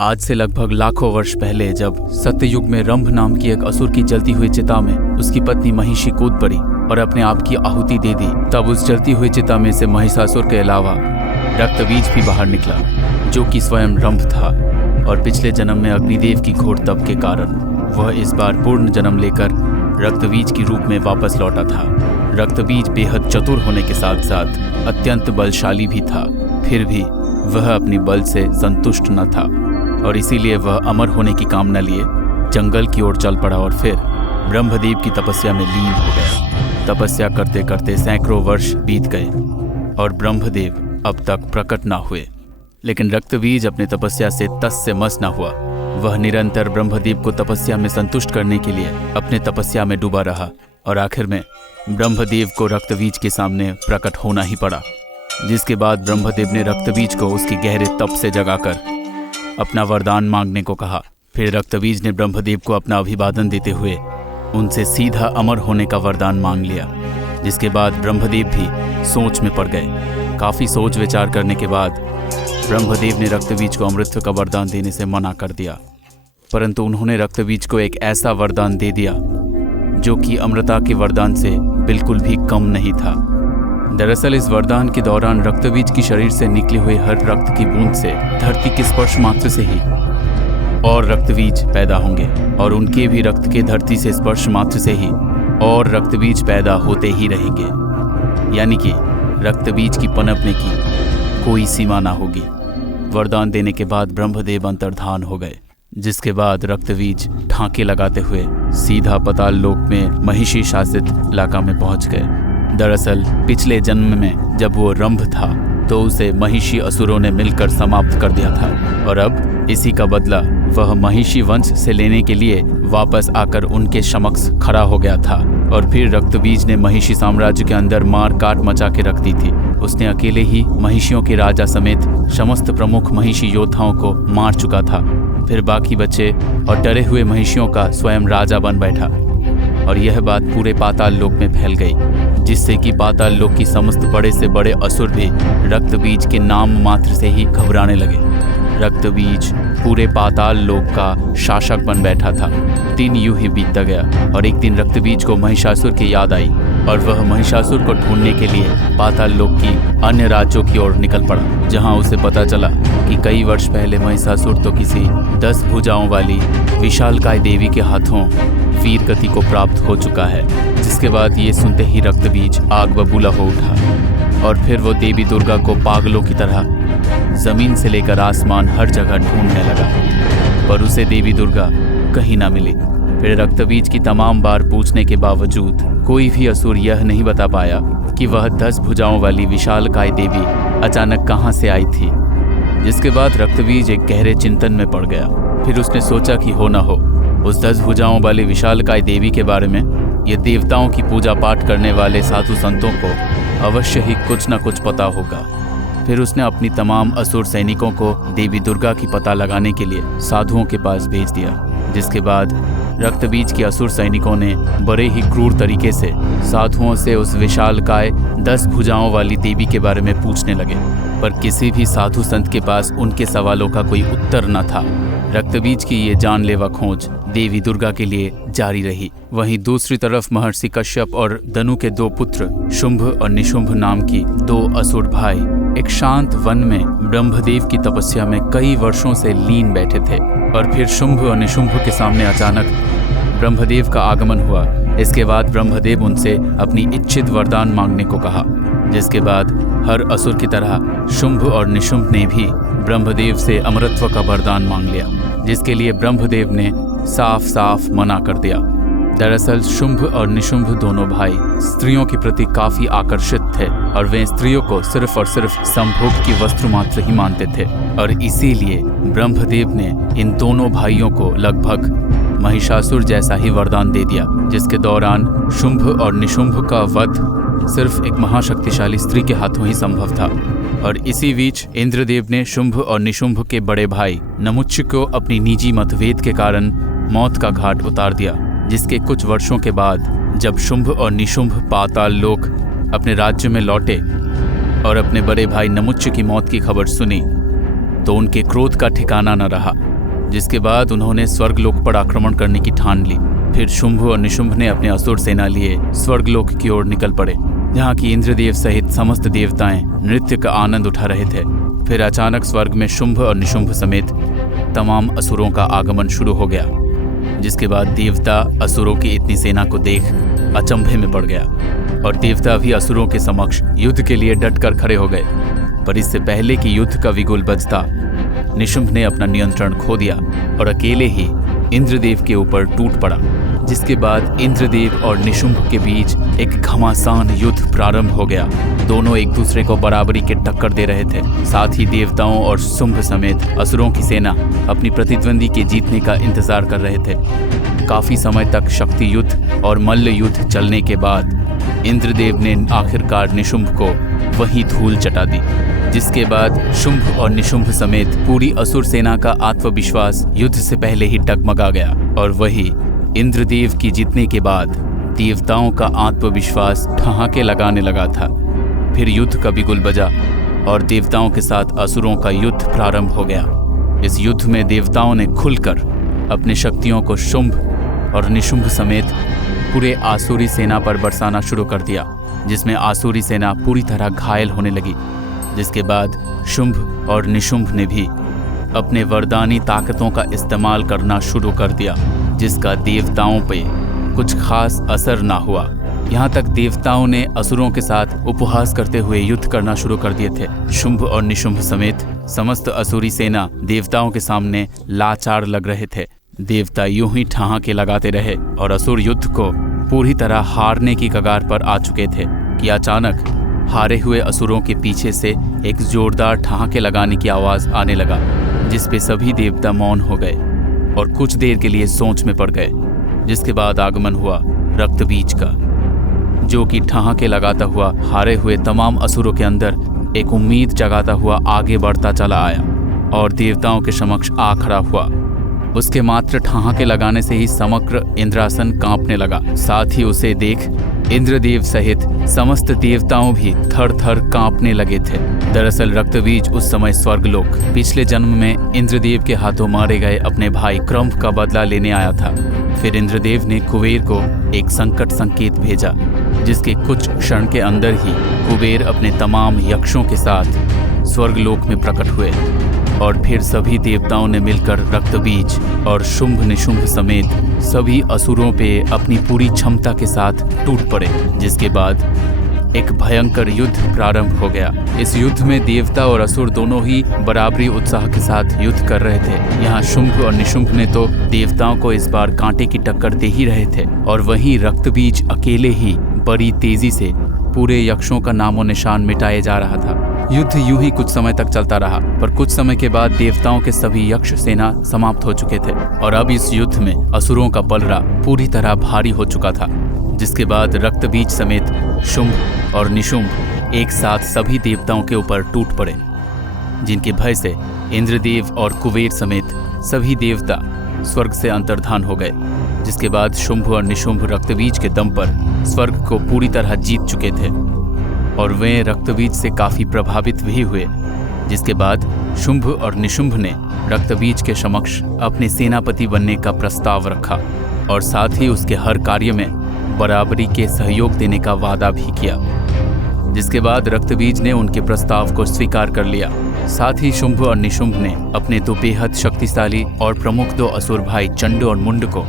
आज से लगभग लाखों वर्ष पहले जब सत्ययुग में रंभ नाम की एक असुर की जलती हुई चिता में उसकी पत्नी महिषी कूद पड़ी और अपने आप की आहुति दे दी, तब उस जलती हुई चिता में से महिषासुर के अलावा रक्तबीज भी बाहर निकला, जो कि स्वयं रंभ था। और पिछले जन्म में अग्निदेव की घोर तप के कारण वह इस बार पूर्ण जन्म लेकर रक्तबीज के रूप में वापस लौटा था। रक्तबीज बेहद चतुर होने के साथ साथ अत्यंत बलशाली भी था, फिर भी वह अपने बल से संतुष्ट न था और इसीलिए वह अमर होने की कामना लिए जंगल की ओर चल पड़ा और फिर ब्रह्मदेव की तपस्या में लीन हो गया। तपस्या करते करते सैकड़ों वर्ष बीत गए और ब्रह्मदेव अब तक प्रकट न हुए, लेकिन रक्तबीज अपने तपस्या से तस से मस न हुआ। वह निरंतर ब्रह्मदेव को तपस्या में संतुष्ट करने के लिए अपने तपस्या में डूबा रहा और आखिर में ब्रह्मदेव को रक्तबीज के सामने प्रकट होना ही पड़ा, जिसके बाद ब्रह्मदेव ने रक्तबीज को उसके गहरे तप से जगाकर अपना वरदान मांगने को कहा। फिर रक्तबीज ने ब्रह्मदेव को अपना अभिवादन देते हुए उनसे सीधा अमर होने का वरदान मांग लिया, जिसके बाद ब्रह्मदेव भी सोच में पड़ गए। काफ़ी सोच विचार करने के बाद ब्रह्मदेव ने रक्तबीज को अमृत का वरदान देने से मना कर दिया, परंतु उन्होंने रक्तबीज को एक ऐसा वरदान दे दिया जो कि अमृता के वरदान से बिल्कुल भी कम नहीं था। दरअसल इस वरदान के दौरान रक्तबीज की शरीर से निकले हुए हर रक्त की बूंद से धरती के स्पर्श मात्र से ही और रक्तबीज पैदा होंगे और उनके भी रक्त के धरती से स्पर्श मात्र से ही और रक्तबीज पैदा होते ही रहेंगे, यानी कि रक्तबीज की पनपने की कोई सीमा ना होगी। वरदान देने के बाद ब्रह्मदेव अंतर्धान हो गए, जिसके बाद रक्तबीज ठाके लगाते हुए सीधा पाताल लोक में महिषी शासित इलाका में पहुंच गए। दरअसल पिछले जन्म में जब वो रंभ था तो उसे महिषी असुरों ने मिलकर समाप्त कर दिया था और अब इसी का बदला वह महिषी वंश से लेने के लिए वापस आकर उनके समक्ष खड़ा हो गया था। और फिर रक्तबीज ने महिषी साम्राज्य के अंदर मार काट मचा के रख दी थी। उसने अकेले ही महिषियों के राजा समेत समस्त प्रमुख महिषी योद्धाओं को मार चुका था। फिर बाकी बचे और डरे हुए महिषियों का स्वयं राजा बन बैठा और यह बात पूरे पाताल लोक में फैल गई, जिससे कि पाताल लोक की समस्त बड़े से बड़े असुर भी रक्तबीज के नाम मात्र से ही घबराने लगे। रक्तबीज पूरे पाताल लोक का शासक बन बैठा था। दिन यूं ही बीतता गया और एक दिन रक्तबीज को महिषासुर की याद आई और वह महिषासुर को ढूंढने के लिए पाताल लोक की अन्य राज्यों की ओर निकल पड़ा, जहां उसे पता चला कि कई वर्ष पहले महिषासुर तो किसी 10 भुजाओं वाली विशालकाय देवी के हाथों वीर गति को प्राप्त हो चुका है। जिसके बाद ये सुनते ही रक्तबीज आग बबूला हो उठा और फिर वो देवी दुर्गा को पागलों की तरह जमीन से लेकर आसमान हर जगह ढूंढने लगा, पर उसे देवी दुर्गा कहीं ना मिली। फिर रक्तबीज की तमाम बार पूछने के बावजूद कोई भी असुर यह नहीं बता पाया कि वह 10 भुजाओं वाली विशालकाय देवी अचानक कहाँ से आई थी। जिसके बाद रक्तबीज एक गहरे चिंतन में पड़ गया। फिर उसने सोचा कि हो ना हो उस 10 भुजाओं वाली विशालकाय देवी के बारे में ये देवताओं की पूजा पाठ करने वाले साधु संतों को अवश्य ही कुछ न कुछ पता होगा। फिर उसने अपनी तमाम असुर सैनिकों को देवी दुर्गा की पता लगाने के लिए साधुओं के पास भेज दिया। जिसके बाद रक्तबीज के असुर सैनिकों ने बड़े ही क्रूर तरीके से साधुओं से उस विशालकाय 10 भुजाओं वाली देवी के बारे में पूछने लगे, पर किसी भी साधु संत के पास उनके सवालों का कोई उत्तर न था। रक्तबीज की ये जानलेवा खोज देवी दुर्गा के लिए जारी रही। वहीं दूसरी तरफ महर्षि कश्यप और दनु के 2 पुत्र शुंभ और निशुंभ नाम की 2 असुर भाई एक शांत वन में ब्रह्मदेव की तपस्या में कई वर्षों से लीन बैठे थे। और फिर शुंभ और निशुंभ के सामने अचानक ब्रह्मदेव का आगमन हुआ। इसके बाद ब्रह्मदेव उनसे अपनी इच्छित वरदान मांगने को कहा, जिसके बाद हर असुर की तरह शुंभ और निशुंभ ने भी ब्रह्मदेव से अमरत्व का वरदान मांग लिया, जिसके लिए ब्रह्मदेव ने साफ साफ मना कर दिया। दरअसल शुंभ और निशुंभ दोनों भाई स्त्रियों के प्रति काफी आकर्षित थे और वे स्त्रियों को सिर्फ और सिर्फ संभोग की वस्त्र मात्र ही मानते थे और इसीलिए ब्रह्मदेव ने इन दोनों भाइयों को लगभग महिषासुर जैसा ही वरदान दे दिया, जिसके दौरान शुंभ और निशुंभ का वध सिर्फ एक महाशक्तिशाली स्त्री के हाथों ही संभव था। और इसी बीच इंद्रदेव ने शुंभ और निशुंभ के बड़े भाई नमुच्च को अपनी निजी मतभेद के कारण मौत का घाट उतार दिया, जिसके कुछ वर्षों के बाद जब शुंभ और निशुंभ पाताल लोक अपने राज्य में लौटे और अपने बड़े भाई नमुच्च की मौत की खबर सुनी तो उनके क्रोध का ठिकाना न रहा जिसके बाद उन्होंने स्वर्गलोक पर आक्रमण करने की ठान ली। फिर शुंभ और निशुंभ ने अपने असुर सेना लिए स्वर्गलोक की ओर निकल पड़े, जहाँ की इंद्रदेव सहित समस्त देवताएं नृत्य का आनंद उठा रहे थे। फिर अचानक स्वर्ग में शुंभ और निशुंभ समेत तमाम असुरों का आगमन शुरू हो गया, जिसके बाद देवता असुरों की इतनी सेना को देख अचंभे में पड़ गया और देवता भी असुरों के समक्ष युद्ध के लिए डटकर खड़े हो गए। पर इससे पहले कि युद्ध का बिगुल बजता, निशुंभ ने अपना नियंत्रण खो दिया और अकेले ही इंद्रदेव के ऊपर टूट पड़ा, जिसके बाद इंद्रदेव और निशुंभ के बीच एक घमासान युद्ध प्रारंभ हो गया। दोनों एक दूसरे को बराबरी के टक्कर दे रहे थे। साथ ही देवताओं और शुंभ समेत असुरों की सेना अपनी प्रतिद्वंदी के जीतने का इंतजार कर रहे थे। काफी समय तक शक्ति युद्ध और मल्ल युद्ध चलने के बाद इंद्रदेव ने आखिरकार निशुंभ को वही धूल चटा दी, जिसके बाद शुंभ और निशुंभ समेत पूरी असुर सेना का आत्मविश्वास युद्ध से पहले ही डगमगा गया। और वही इंद्रदेव की जीतने के बाद देवताओं का आत्मविश्वास ठहाके लगाने लगा था। फिर युद्ध का बिगुल बजा और देवताओं के साथ असुरों का युद्ध प्रारंभ हो गया। इस युद्ध में देवताओं ने खुलकर अपनी शक्तियों को शुंभ और निशुंभ समेत पूरे आसुरी सेना पर बरसाना शुरू कर दिया, जिसमें आसुरी सेना पूरी तरह घायल होने लगी। जिसके बाद शुंभ और निशुंभ ने भी अपने वरदानी ताकतों का इस्तेमाल करना शुरू कर दिया, जिसका देवताओं पे कुछ खास असर ना हुआ। यहाँ तक देवताओं ने असुरों के साथ उपहास करते हुए युद्ध करना शुरू कर दिए थे। शुंभ और निशुंभ समेत समस्त असुरी सेना देवताओं के सामने लाचार लग रहे थे। देवता यूं ही ठहाके लगाते रहे और असुर युद्ध को पूरी तरह हारने की कगार पर आ चुके थे कि अचानक हारे हुए असुरों के पीछे से एक जोरदार ठहाके लगाने की आवाज आने लगा, जिस पे सभी देवता मौन हो गए और कुछ देर के लिए सोच में पड़ गए। जिसके बाद आगमन हुआ रक्तबीज का, जो कि ठहाके लगाता हुआ हारे हुए तमाम असुरों के अंदर एक उम्मीद जगाता हुआ आगे बढ़ता चला आया और देवताओं के समक्ष आ खड़ा हुआ। उसके मात्र ठहाके लगाने से ही समग्र इंद्रासन कांपने लगा। साथ ही उसे देख इंद्रदेव सहित समस्त देवताओं भी थर थर कांपने लगे थे। दरअसल रक्तबीज उस समय स्वर्गलोक पिछले जन्म में इंद्रदेव के हाथों मारे गए अपने भाई क्रंभ का बदला लेने आया था। फिर इंद्रदेव ने कुबेर को एक संकट संकेत भेजा, जिसके कुछ क्षण के अंदर ही कुबेर अपने तमाम यक्षों के साथ स्वर्गलोक में प्रकट हुए और फिर सभी देवताओं ने मिलकर रक्तबीज और शुंभ निशुंभ समेत सभी असुरों पे अपनी पूरी क्षमता के साथ टूट पड़े। जिसके बाद एक भयंकर युद्ध प्रारंभ हो गया। इस युद्ध में देवता और असुर दोनों ही बराबरी उत्साह के साथ युद्ध कर रहे थे। यहाँ शुंभ और निशुंभ ने तो देवताओं को इस बार कांटे की टक्कर दे ही रहे थे और वहीं रक्तबीज अकेले ही बड़ी तेजी से पूरे यक्षों का नामो निशान मिटाए जा रहा था। युद्ध यूं ही कुछ समय तक चलता रहा, पर कुछ समय के बाद देवताओं के सभी यक्ष सेना समाप्त हो चुके थे और अब इस युद्ध में असुरों का पलड़ा पूरी तरह भारी हो चुका था। जिसके बाद रक्तबीज समेत शुंभ और निशुंभ एक साथ सभी देवताओं के ऊपर टूट पड़े, जिनके भय से इंद्रदेव और कुबेर समेत सभी देवता स्वर्ग से अंतर्धान हो गए। जिसके बाद शुंभ और निशुंभ रक्तबीज के दम पर स्वर्ग को पूरी तरह जीत चुके थे और वे रक्तबीज से काफी प्रभावित भी हुए। जिसके बाद शुंभ और निशुंभ ने रक्तबीज के समक्ष अपने सेनापति बनने का प्रस्ताव रखा और साथ ही उसके हर कार्य में बराबरी के सहयोग देने का वादा भी किया। जिसके बाद रक्तबीज ने उनके प्रस्ताव को स्वीकार कर लिया। साथ ही शुंभ और निशुंभ ने अपने दो बेहद शक्तिशाली और प्रमुख दो असुर भाई चंड और मुंड को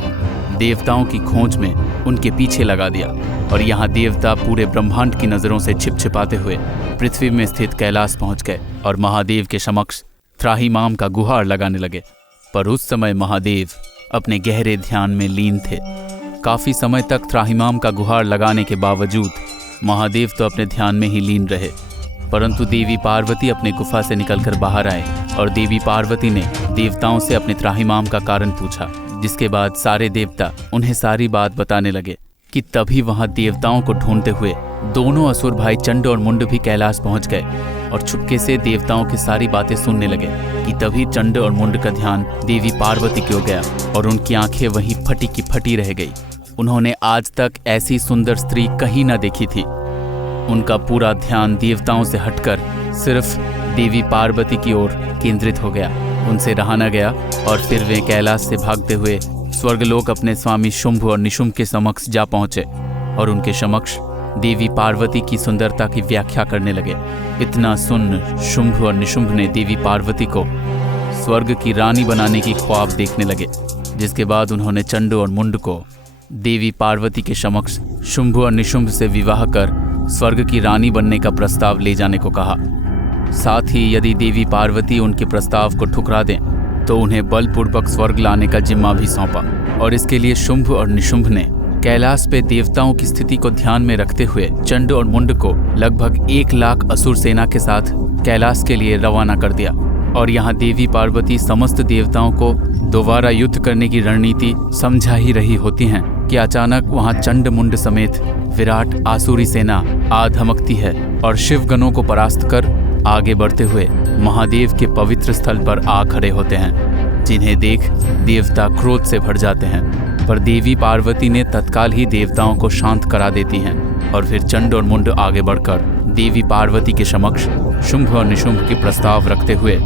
देवताओं की खोज में उनके पीछे लगा दिया और यहाँ देवता पूरे ब्रह्मांड की नजरों से छिपछिपाते हुए पृथ्वी में स्थित कैलाश पहुंच गए और महादेव के समक्ष त्राहिमाम का गुहार लगाने लगे। पर उस समय महादेव अपने गहरे ध्यान में लीन थे। काफी समय तक त्राहिमाम का गुहार लगाने के बावजूद महादेव तो अपने ध्यान में ही लीन रहे, परंतु देवी पार्वती अपने गुफा से निकलकर बाहर आए और देवी पार्वती ने देवताओं से अपने त्राहिमाम का कारण पूछा। जिसके बाद सारे देवता उन्हें सारी बात बताने लगे कि तभी वहां देवताओं को ढूंढते हुए दोनों असुर भाई चंड और मुंड भी कैलाश पहुंच गए और चुपके से देवताओं की सारी बातें सुनने लगे कि तभी चंड और मुंड का ध्यान देवी पार्वती की ओर गया और उनकी आंखें वहीं फटी की फटी रह गई। उन्होंने आज तक ऐसी सुंदर स्त्री कहीं न देखी थी। उनका पूरा ध्यान देवताओं से हटकर सिर्फ देवी पार्वती की ओर केंद्रित हो गया उनसे रहा न गया और फिर वे कैलाश से भागते हुए स्वर्गलोक अपने स्वामी शुंभ और निशुंभ के समक्ष जा पहुंचे और उनके समक्ष देवी पार्वती की सुंदरता की व्याख्या करने लगे। इतना सुन शुंभ और निशुंभ ने देवी पार्वती को स्वर्ग की रानी बनाने की ख्वाब देखने लगे, जिसके बाद उन्होंने चंड और मुंड को देवी पार्वती के समक्ष शुंभ और निशुंभ से विवाह कर स्वर्ग की रानी बनने का प्रस्ताव ले जाने को कहा। साथ ही यदि देवी पार्वती उनके प्रस्ताव को ठुकरा दें तो उन्हें बलपूर्वक स्वर्ग लाने का जिम्मा भी सौंपा। और इसके लिए शुंभ और निशुंभ ने कैलाश पे देवताओं की स्थिति को ध्यान में रखते हुए चंड और मुंड को लगभग 1 लाख असुर सेना के साथ कैलाश के लिए रवाना कर दिया। और यहाँ देवी पार्वती समस्त देवताओं को दोबारा युद्ध करने की रणनीति समझा ही रही होती हैं कि अचानक वहाँ चंड मुंड समेत विराट आसुरी सेना आ धमकती है और शिवगणों को परास्त कर आगे बढ़ते हुए महादेव के पवित्र स्थल पर आ खड़े होते हैं, जिन्हें देख देवता क्रोध से भर जाते हैं। पर देवी पार्वती ने तत्काल ही देवताओं को शांत करा देती हैं और फिर चंड और मुंड आगे बढ़कर देवी पार्वती के समक्ष शुंभ और निशुंभ के प्रस्ताव रखते हुए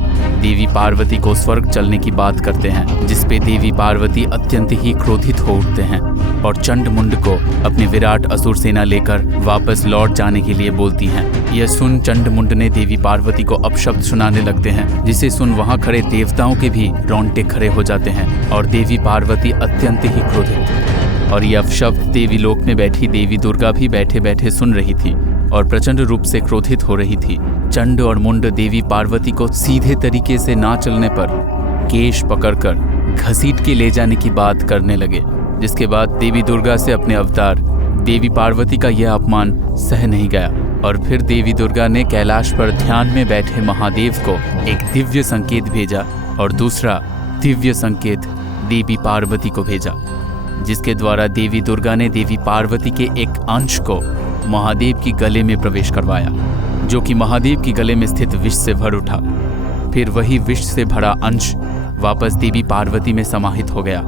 देवी पार्वती को स्वर्ग चलने की बात करते हैं, जिसपे देवी पार्वती अत्यंत ही क्रोधित हो उठते हैं और चंड मुंड को अपनी विराट असुर सेना लेकर वापस लौट जाने के लिए बोलती हैं। यह सुन चंड मुंड ने देवी पार्वती को अपशब्द सुनाने लगते हैं, जिसे सुन वहां खड़े देवताओं के भी रोंगटे खड़े हो जाते हैं और देवी पार्वती अत्यंत ही क्रोधित। और यह अपशब्द देवी लोक में बैठी देवी दुर्गा भी बैठे बैठे सुन रही थी और प्रचंड रूप से क्रोधित हो रही थी। चंड और मुंड देवी पार्वती को सीधे तरीके से ना चलने पर केश पकड़कर घसीट के ले जाने की बात करने लगे, जिसके बाद देवी दुर्गा से अपने अवतार देवी पार्वती का यह अपमान सह नहीं गया और फिर देवी दुर्गा ने कैलाश पर ध्यान में बैठे महादेव को एक दिव्य संकेत भेजा और दूसरा दिव्य संकेत देवी पार्वती को भेजा, जिसके द्वारा देवी दुर्गा ने देवी पार्वती के एक अंश को महादेव की गले में प्रवेश करवाया, जो कि महादेव की गले में स्थित विष से भर उठा। फिर वही विष से भरा अंश वापस देवी पार्वती में समाहित हो गया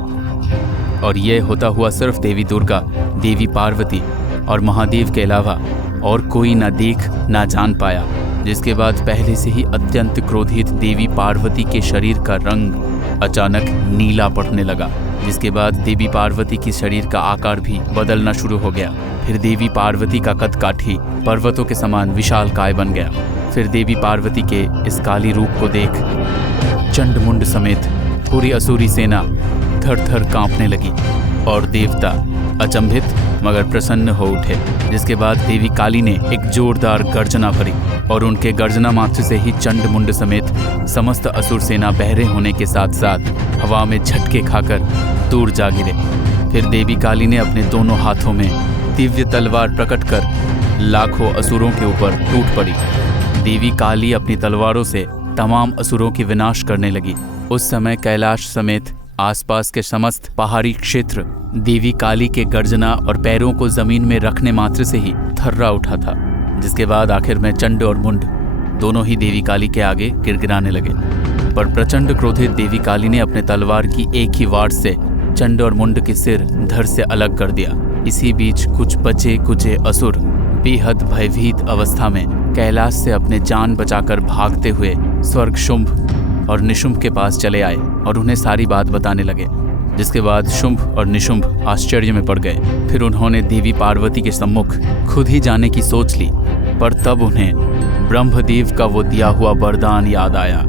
और यह होता हुआ सिर्फ देवी दुर्गा, देवी पार्वती और महादेव के अलावा और कोई ना देख ना जान पाया। जिसके बाद पहले से ही अत्यंत क्रोधित देवी पार्वती के शरीर का रंग अचानक नीला पड़ने लगा, जिसके बाद देवी पार्वती की शरीर का आकार भी बदलना शुरू हो गया। फिर देवी पार्वती का कद काठी पर्वतों के समान विशालकाय बन गया। फिर देवी पार्वती के इस काली रूप को देख चंड मुंड समेत पूरी असुरी सेना थर थर कांपने लगी और देवता अचंभित मगर प्रसन्न हो उठे। जिसके बाद देवी काली ने एक जोरदार गर्जना भरी और उनके गर्जना मात्र से ही चंड मुंड समेत समस्त असुर सेना बहरे होने के साथ साथ हवा में झटके खाकर दूर जा गिरे। फिर देवी काली ने अपने दोनों हाथों में दिव्य तलवार प्रकट कर लाखों असुरों के ऊपर टूट पड़ी। देवी काली अपनी तलवारों से तमाम असुरों की विनाश करने लगी। उस समय कैलाश समेत आसपास के समस्त पहाड़ी क्षेत्र देवी काली के गर्जना और पैरों को जमीन में रखने मात्र से ही थर्रा उठा था। जिसके बाद आखिर में चंड और मुंड दोनों ही देवी काली के आगे गिड़गिड़ाने लगे। पर प्रचंड क्रोधित देवी काली ने अपने तलवार की एक ही वार से चंड और मुंड के सिर धड़ से अलग कर दिया। इसी बीच कुछ बचे कुचे असुर बेहद भयभीत अवस्था में कैलाश से अपने जान बचाकर भागते हुए स्वर्ग शुंभ और निशुंभ के पास चले आए और उन्हें सारी बात बताने लगे। जिसके बाद शुंभ और निशुंभ आश्चर्य में पड़ गए। फिर उन्होंने देवी पार्वती के सम्मुख खुद ही जाने की सोच ली, पर तब उन्हें ब्रह्मदेव का वो दिया हुआ वरदान याद आया,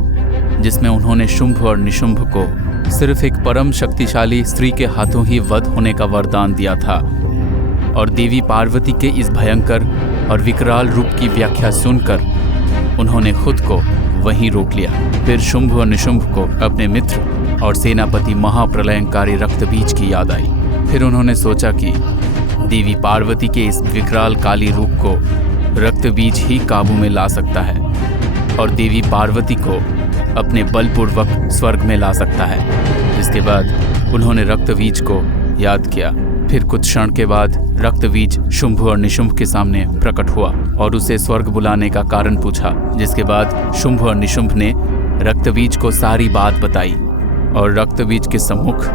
जिसमें उन्होंने शुंभ और निशुंभ को सिर्फ एक परम शक्तिशाली स्त्री के हाथों ही वध होने का वरदान दिया था। और देवी पार्वती के इस भयंकर और विकराल रूप की व्याख्या सुनकर उन्होंने खुद को वहीं रोक लिया। फिर शुंभ और निशुंभ को अपने मित्र और सेनापति महाप्रलयंकारी रक्तबीज की याद आई। फिर उन्होंने सोचा कि देवी पार्वती के इस विकराल काली रूप को रक्तबीज ही काबू में ला सकता है और देवी पार्वती को अपने बलपूर्वक स्वर्ग में ला सकता है। जिसके बाद उन्होंने रक्तबीज को याद किया। फिर कुछ क्षण के बाद रक्तबीज शुंभ और निशुंभ के सामने प्रकट हुआ और उसे स्वर्ग बुलाने का कारण पूछा। जिसके बाद शुंभ और निशुंभ ने रक्तबीज को सारी बात बताई और रक्तबीज के सम्मुख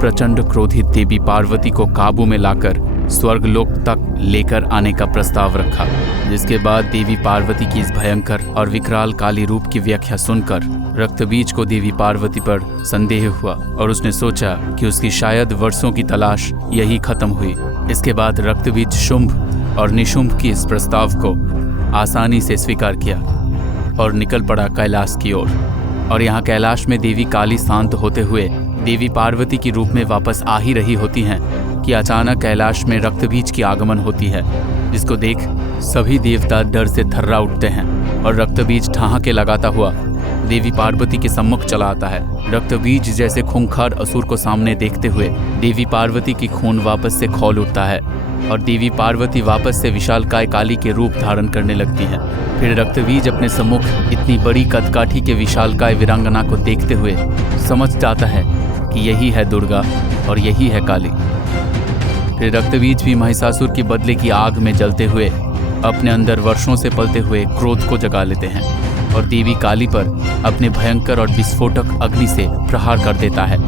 प्रचंड क्रोधित देवी पार्वती को काबू में लाकर स्वर्गलोक तक लेकर आने का प्रस्ताव रखा। जिसके बाद देवी पार्वती की इस भयंकर और विकराल काली रूप की व्याख्या सुनकर रक्तबीज को देवी पार्वती पर संदेह हुआ और उसने सोचा कि उसकी शायद वर्षों की तलाश यही खत्म हुई। इसके बाद रक्तबीज शुंभ और निशुंभ की इस प्रस्ताव को आसानी से स्वीकार किया और निकल पड़ा कैलाश की ओर। और यहाँ कैलाश में देवी काली शांत होते हुए देवी पार्वती की रूप में वापस आ ही रही होती हैं कि अचानक कैलाश में रक्तबीज की आगमन होती है, जिसको देख सभी देवता डर से थर्रा उठते हैं और रक्तबीज ठहाके लगाता हुआ देवी पार्वती के सम्मुख चला आता है। रक्तबीज जैसे खूंखार असुर को सामने देखते हुए देवी पार्वती की खून वापस से खौल उठता है और देवी पार्वती वापस से विशालकाय काली के रूप धारण करने लगती है। फिर रक्तबीज अपने सम्मुख इतनी बड़ी कदकाठी के विशालकाय वीरांगना को देखते हुए समझ जाता है कि यही है दुर्गा और यही है काली। फिर रक्तबीज भी महिषासुर की बदले की आग में जलते हुए अपने अंदर वर्षों से पलते हुए क्रोध को जगा लेते हैं और देवी काली पर अपने भयंकर और विस्फोटक अग्नि से प्रहार कर देता है।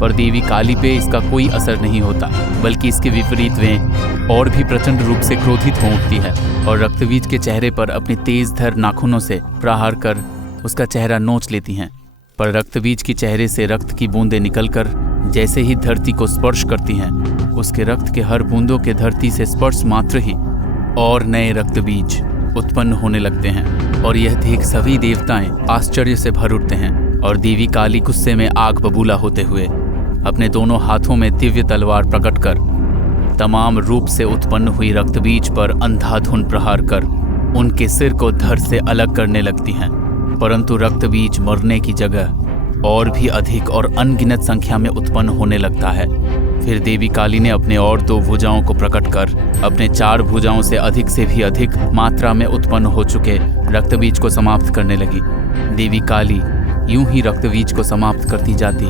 पर देवी काली पे इसका कोई असर नहीं होता, बल्कि इसके विपरीत वे और भी प्रचंड रूप से क्रोधित हो उठती है और रक्तबीज के चेहरे पर अपने तेज धर नाखूनों से प्रहार कर उसका चेहरा नोच लेती हैं। पर रक्तबीज के चेहरे से रक्त की बूंदें निकलकर जैसे ही धरती को स्पर्श करती हैं, उसके रक्त के हर बूंदों के धरती से स्पर्श मात्र ही और नए रक्तबीज उत्पन्न होने लगते हैं। और यह देख सभी देवताएं आश्चर्य से भर उठते हैं और देवी काली गुस्से में आग बबूला होते हुए अपने दोनों हाथों में दिव्य तलवार प्रकट कर तमाम रूप से उत्पन्न हुई रक्तबीज पर अंधाधुन प्रहार कर उनके सिर को धड़ से अलग करने लगती हैं। परंतु रक्तबीज मरने की जगह और भी अधिक और अनगिनत संख्या में उत्पन्न होने लगता है। फिर देवी काली ने अपने और 2 भुजाओं को प्रकट कर अपने 4 भुजाओं से भी अधिक मात्रा में उत्पन्न हो चुके रक्तबीज को समाप्त करने लगी। देवी काली यूं ही रक्तबीज को समाप्त करती जाती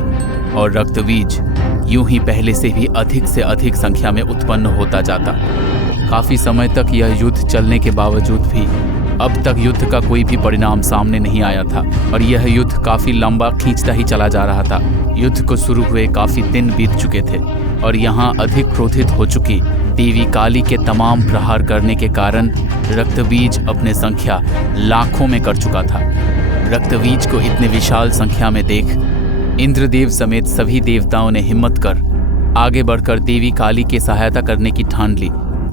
और रक्तबीज यूं ही पहले से अधिक संख्या में उत्पन्न होता जाता। काफी समय तक यह युद्ध चलने के बावजूद भी अब तक युद्ध का कोई भी परिणाम सामने नहीं आया था और यह युद्ध काफी लंबा खींचता ही चला जा रहा था। युद्ध को शुरू हुए काफी दिन बीत चुके थे और यहाँ अधिक क्रोधित हो चुकी देवी काली के तमाम प्रहार करने के कारण रक्तबीज अपने संख्या लाखों में कर चुका था। रक्तबीज को इतने विशाल संख्या में देख इंद्रदेव समेत सभी देवताओं ने हिम्मत कर आगे बढ़कर देवी काली की सहायता करने की ठान ली।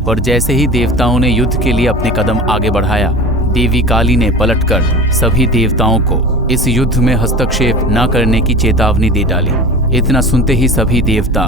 पर जैसे ही देवताओं ने युद्ध के लिए अपने कदम आगे बढ़ाया, देवी काली ने पलटकर सभी देवताओं को इस युद्ध में हस्तक्षेप न करने की चेतावनी दे डाली। इतना सुनते ही सभी देवता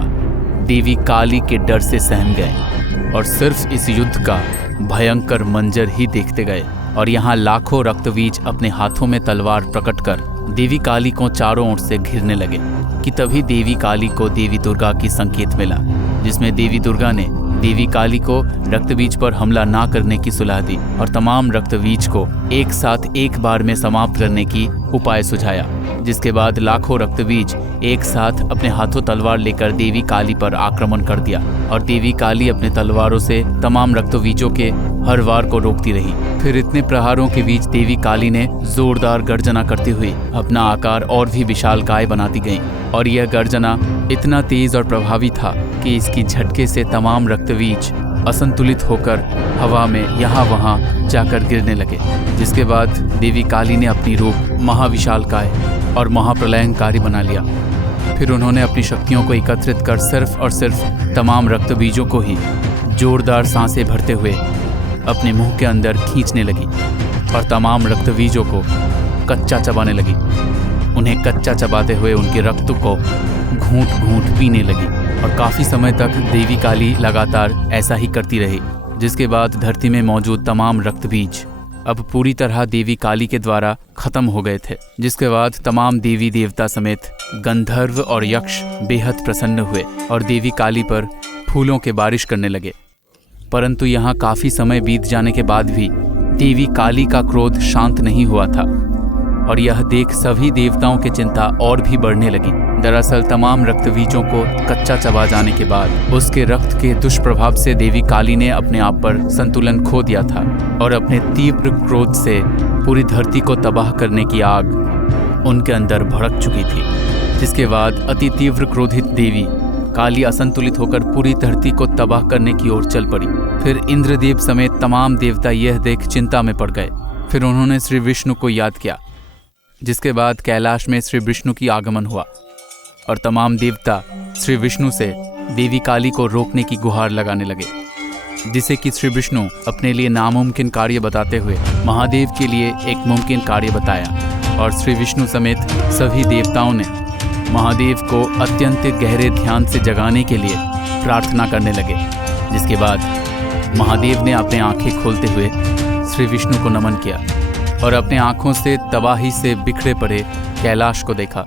देवी काली के डर से सहम गए और सिर्फ इस युद्ध का भयंकर मंजर ही देखते गए। और यहाँ लाखों रक्तबीज अपने हाथों में तलवार प्रकट कर देवी काली को चारों ओर से घिरने लगे कि तभी देवी काली को देवी दुर्गा की संकेत मिला, जिसमें देवी दुर्गा ने देवी काली को रक्तबीज पर हमला ना करने की सलाह दी और तमाम रक्तबीज को एक साथ एक बार में समाप्त करने की उपाय सुझाया। जिसके बाद लाखों रक्तबीज एक साथ अपने हाथों तलवार लेकर देवी काली पर आक्रमण कर दिया और देवी काली अपने तलवारों से तमाम रक्तबीजों के हर वार को रोकती रही। फिर इतने प्रहारों के बीच देवी काली ने जोरदार गर्जना करती हुई अपना आकार और भी विशालकाय बनाती गई और यह गर्जना इतना तेज और प्रभावी था कि इसकी झटके से तमाम रक्तबीज असंतुलित होकर हवा में यहाँ वहाँ जाकर गिरने लगे। जिसके बाद देवी काली ने अपनी रूप महाविशालकाय और महाप्रलयंकारी बना लिया। फिर उन्होंने अपनी शक्तियों को एकत्रित कर सिर्फ तमाम रक्तबीजों को ही जोरदार सांसें भरते हुए अपने मुंह के अंदर खींचने लगी और तमाम रक्तबीजों को कच्चा चबाने लगी। उन्हें कच्चा चबाते हुए उनके रक्त को घूंट घूंट पीने लगी और काफ़ी समय तक देवी काली लगातार ऐसा ही करती रही। जिसके बाद धरती में मौजूद तमाम रक्तबीज अब पूरी तरह देवी काली के द्वारा खत्म हो गए थे। जिसके बाद तमाम देवी देवता समेत गंधर्व और यक्ष बेहद प्रसन्न हुए और देवी काली पर फूलों के बारिश करने लगे। परंतु यहाँ काफ़ी समय बीत जाने के बाद भी देवी काली का क्रोध शांत नहीं हुआ था और यह देख सभी देवताओं की चिंता और भी बढ़ने लगी। दरअसल तमाम रक्तबीजों को कच्चा चबा जाने के बाद उसके रक्त के दुष्प्रभाव से देवी काली ने अपने आप पर संतुलन खो दिया था और अपने तीव्र क्रोध से पूरी धरती को तबाह करने की आग उनके अंदर भड़क चुकी थी। जिसके बाद अति तीव्र क्रोधित देवी काली असंतुलित होकर पूरी धरती को तबाह करने की ओर चल पड़ी। फिर इंद्रदेव समेत तमाम देवता यह देख चिंता में पड़ गए। फिर उन्होंने श्री विष्णु को याद किया, जिसके बाद कैलाश में श्री विष्णु की आगमन हुआ और तमाम देवता श्री विष्णु से देवी काली को रोकने की गुहार लगाने लगे, जिसे कि श्री विष्णु अपने लिए नामुमकिन कार्य बताते हुए महादेव के लिए एक मुमकिन कार्य बताया और श्री विष्णु समेत सभी देवताओं ने महादेव को अत्यंत गहरे ध्यान से जगाने के लिए प्रार्थना करने लगे। जिसके बाद महादेव ने अपने आंखें खोलते हुए श्री विष्णु को नमन किया और अपने आंखों से तबाही से बिखरे पड़े कैलाश को देखा।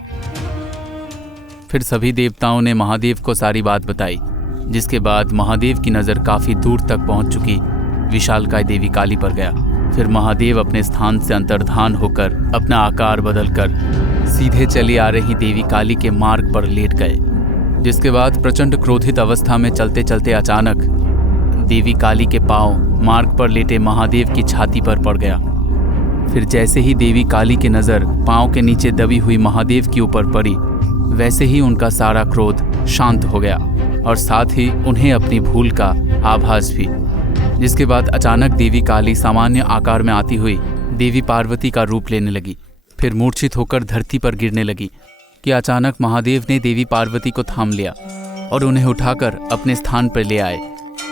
फिर सभी देवताओं ने महादेव को सारी बात बताई, जिसके बाद महादेव की नज़र काफ़ी दूर तक पहुंच चुकी विशालकाय देवी काली पर गया। फिर महादेव अपने स्थान से अंतर्धान होकर अपना आकार बदलकर सीधे चली आ रही देवी काली के मार्ग पर लेट गए। जिसके बाद प्रचंड क्रोधित अवस्था में चलते चलते अचानक देवी काली के पांव मार्ग पर लेटे महादेव की छाती पर पड़ गया। फिर जैसे ही देवी काली की नज़र पांव के नीचे दबी हुई महादेव के ऊपर पड़ी, वैसे ही उनका सारा क्रोध शांत हो गया और साथ ही उन्हें अपनी भूल का आभास भी। जिसके बाद अचानक देवी काली सामान्य आकार में आती हुई देवी पार्वती का रूप लेने लगी। फिर मूर्छित होकर धरती पर गिरने लगी कि अचानक महादेव ने देवी पार्वती को थाम लिया और उन्हें उठाकर अपने स्थान पर ले आए।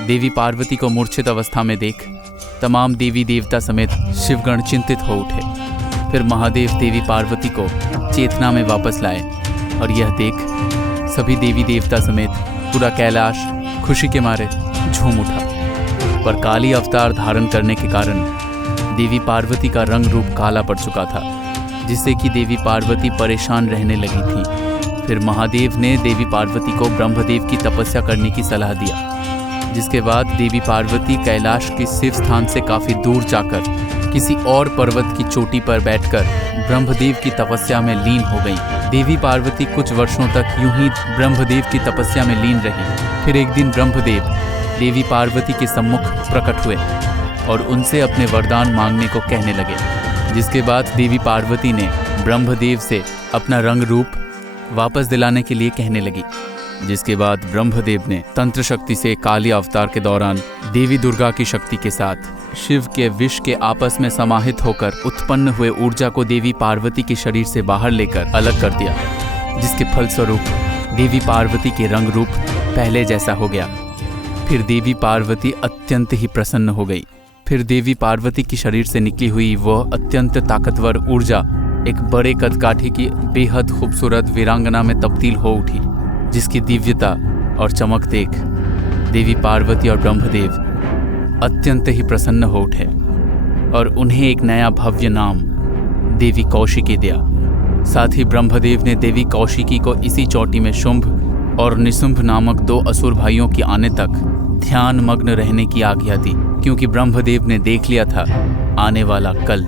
देवी पार्वती को मूर्छित अवस्था में देख तमाम देवी देवता समेत शिवगण चिंतित हो उठे। फिर महादेव देवी पार्वती को चेतना में वापस लाए और यह देख सभी देवी देवता समेत पूरा कैलाश खुशी के मारे झूम उठा। पर काली अवतार धारण करने के कारण देवी पार्वती का रंग रूप काला पड़ चुका था, जिससे कि देवी पार्वती परेशान रहने लगी थी। फिर महादेव ने देवी पार्वती को ब्रह्मदेव की तपस्या करने की सलाह दिया। जिसके बाद देवी पार्वती कैलाश के शिव स्थान से काफ़ी दूर जाकर किसी और पर्वत की चोटी पर बैठकर ब्रह्मदेव की तपस्या में लीन हो गई। देवी पार्वती कुछ वर्षों तक यूं ही ब्रह्मदेव की तपस्या में लीन रही। फिर एक दिन ब्रह्मदेव देवी पार्वती के सम्मुख प्रकट हुए और उनसे अपने वरदान मांगने को कहने लगे। जिसके बाद देवी पार्वती ने ब्रह्मदेव से अपना रंग रूप वापस दिलाने के लिए कहने लगी। जिसके बाद ब्रह्मदेव ने तंत्र शक्ति से काली अवतार के दौरान देवी दुर्गा की शक्ति के साथ शिव के विष के आपस में समाहित होकर उत्पन्न हुए ऊर्जा को देवी पार्वती के शरीर से बाहर लेकर अलग कर दिया, जिसके फलस्वरूप देवी पार्वती के रंग रूप पहले जैसा हो गया। फिर देवी पार्वती अत्यंत ही प्रसन्न हो गई। फिर देवी पार्वती की शरीर से निकली हुई वह अत्यंत ताकतवर ऊर्जा एक बड़े कदकाठी की बेहद खूबसूरत वीरांगना में तब्दील हो उठी, जिसकी दिव्यता और चमक देख देवी पार्वती और ब्रह्मदेव अत्यंत ही प्रसन्न हो उठे और उन्हें एक नया भव्य नाम देवी कौशिकी दिया। साथ ही ब्रह्मदेव ने देवी कौशिकी को इसी चोटी में शुंभ और निशुंभ नामक 2 असुर भाइयों के आने तक ध्यान मग्न रहने की आज्ञा दी, क्योंकि ब्रह्मदेव ने देख लिया था आने वाला कल।